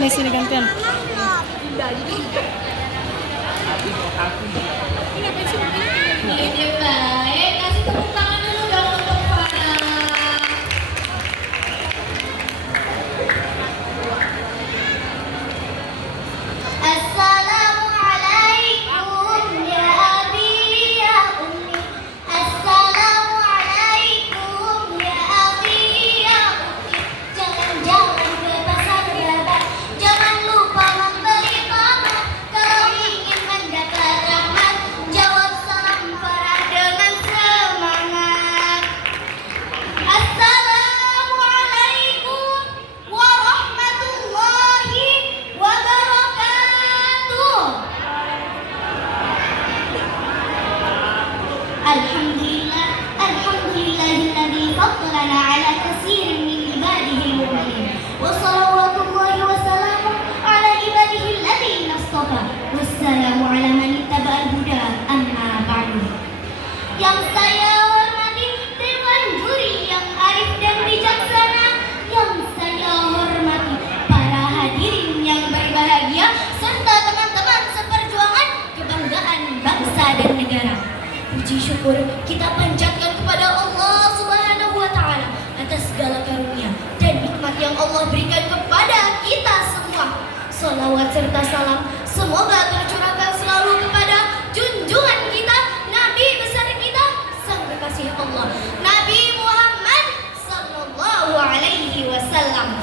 Nih sini gantian. Baik, kasih tepuk tangan dulu dong untuk Farah. Assalamualaikum ya abi ya ummi. Assalamualaikum ya abi ya ummi. Jangan-jangan ke pasar Babat, jangan lupa membeli tomat. Kalau ingin mendapat rahmat, jawab salam Farah dengan semangat. Assalamualaikum warahmatullahi wabarakatuh. Alhamdulillah, alhamdulillahilladzi faddalana ala katsirin min ibadihi al-mu'minin. Wa salawatullahi wa salamu ala ibadihi alladzina istafa. Wassalamu ala man ittaba'al huda. Amma ba'du. Yang saya hormati dewan juri yang arif dan bijaksana, yang saya hormati para hadirin yang berbahagia, serta teman-teman seperjuangan kebanggaan bangsa dan negara. Puji syukur kita panjatkan kepada Allah Subhanahu wa Ta'ala atas segala karunia dan nikmat yang Allah berikan kepada kita semua. Salawat serta salam semoga tercurahkan selalu kepada junjungan kita, Nabi besar kita, sang kekasih Allah, Nabi Muhammad sallallahu alaihi wasallam.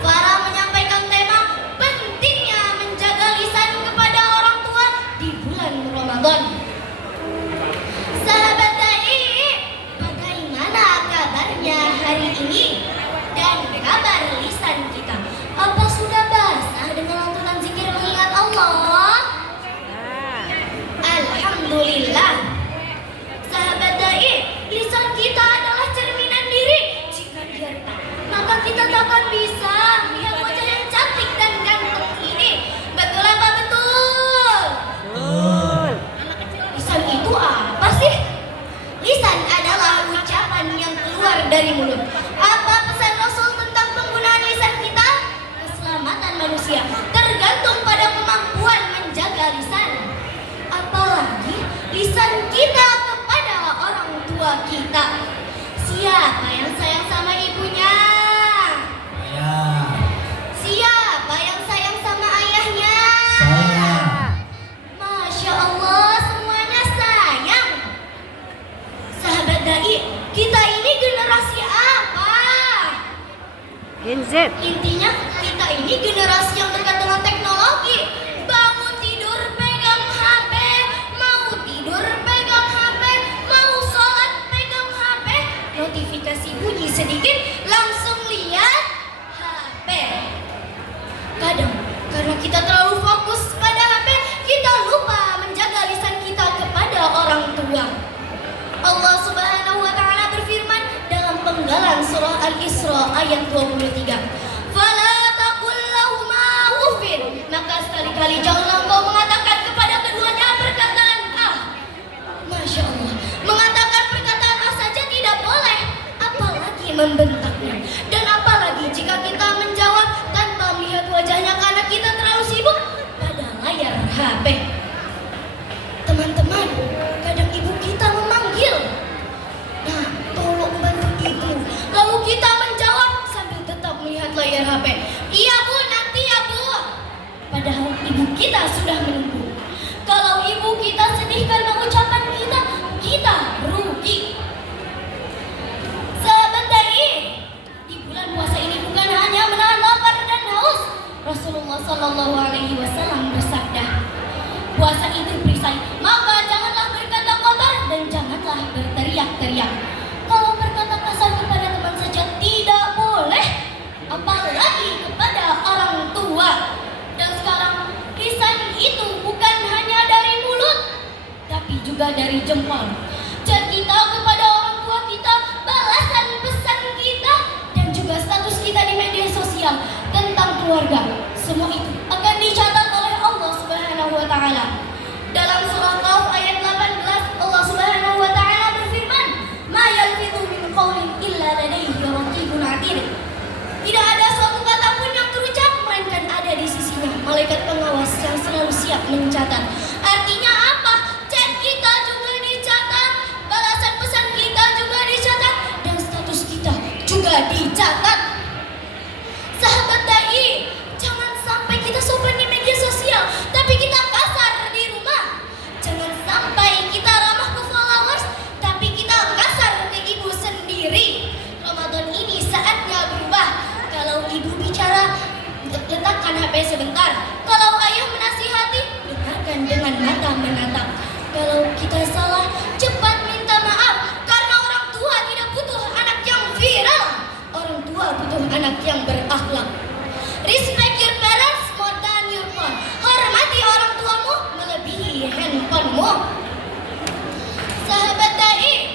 Farah menyampaikan tema pentingnya menjaga lisan kepada orang tua di bulan Ramadan. Sahabat Dai, bagaimana kabarnya hari ini? Dan kabar lisan kita, apa sudah basah dengan lantunan zikir mengingat Allah? Alhamdulillah. Sahabat Dai, lisan kita adalah cerminan diri. Jika dia retak, maka kita takkan bisa melihat wajah yang cantik dan ganteng ini. Betul apa betul? Lisan itu apa sih? Lisan adalah ucapan yang keluar dari mulut. Apa pesan Rasul tentang penggunaan lisan kita? Keselamatan manusia tergantung pada kemampuan menjaga lisan. Apalagi lisan kita kepada orang tua kita. Siapa yang sayang sama ibunya? Saya. Siapa yang sayang sama ayahnya? Saya. Masya Allah, semuanya sayang. Sahabat Dai, kita ini generasi apa? Gen Z. Intinya kita ini generasi yang dekat dengan teknologi. Bangun tidur pegang HP, mau tidur pegang HP, mau sholat pegang HP. Notifikasi bunyi sedikit langsung lihat HP. Kadang karena kita terlalu fokus pada HP, kita lupa menjaga lisan kita kepada orang tua. Allah Subhanahu wa Ta'ala berfirman dalam penggalan surah Al-Isra ayat 23. Fala taqul lahuma uffin, maka sekali-kali janganlah engkau mengatakan kepada keduanya perkataan ah. Masya Allah, mengatakan perkataan ah saja tidak boleh, apalagi membentaknya. Dan apalagi jika kita menjawab tanpa melihat wajahnya karena kita terlalu sibuk pada layar HP. Teman-teman, kadang ibu kita memanggil. Nah, tolong bantu ibu. Lalu kita menjawab sambil tetap melihat layar HP. Iya bu, nanti ya bu. Padahal ibu kita sudah menunggu. Kalau ibu kita sedih karena ucapan kita, kita rugi. Sahabat Dai, di bulan puasa ini bukan hanya menahan lapar dan haus. Rasulullah Sallallahu Alaihi Wasallam bersabda, puasa itu perisai, maka janganlah berkata kotor dan janganlah berteriak-teriak. Kalau berkata kasar kepada teman saja tidak boleh, apalagi kepada orang tua. Dan sekarang lisan itu bukan hanya dari mulut, tapi juga dari jempol. Cerita kepada orang tua kita, balasan pesan kita, dan juga status kita di media sosial tentang keluarga. Semua itu akan dicatat oleh Allah Subhanahu wa Ta'ala. Dalam surah Qaf ayat 18, Allah Subhanahu wa Ta'ala berfirman, "Ma yalfidhu min qawlin illa ladayhi raqibun 'atid." Tidak ada suatu kata pun yang terucap melainkan ada tumbuh anak yang berakhlak. Respect your parents more than your phone. Hormati orang tuamu melebihi handphonemu. Sahabat dai,